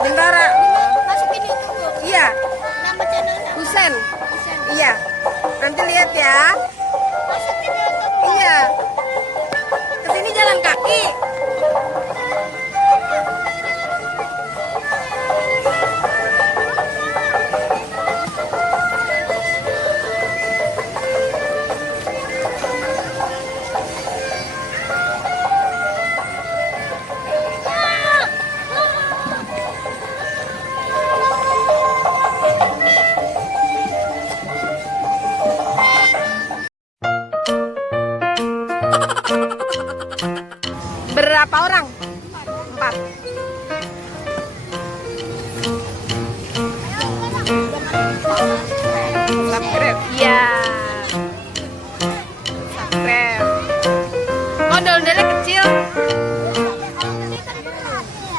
Bintara. Masukin YouTube Bu. Iya, Nama channelnya. Husen. Husen. Iya. Nanti lihat ya. Masukin YouTube Bu. Iya. Kesini jalan kaki. Berapa orang? 4. Subscribe. Iya. Subscribe. Oh, ondel-ondelnya kecil.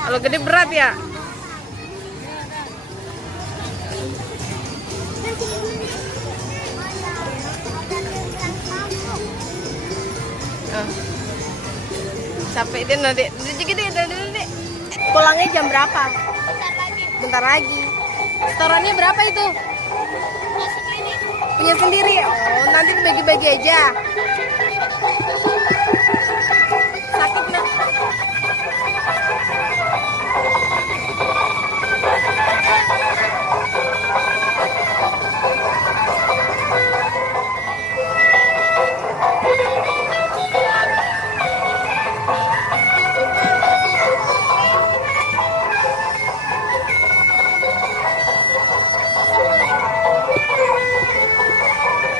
Kalau gede berat ya? Oh. Capek dia nanti. Dek. Pulangnya jam berapa? Bentar lagi. Bentar lagi. Setorannya berapa itu? Masuk ini. Punya sendiri. Oh, nanti dibagi-bagi aja. Sakit nak?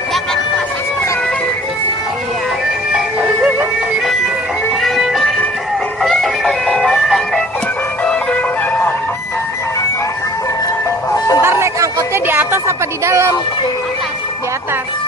Jangan lupa subscribe. Iya. Ntar naik angkotnya di atas apa di dalam? Atas. Di atas.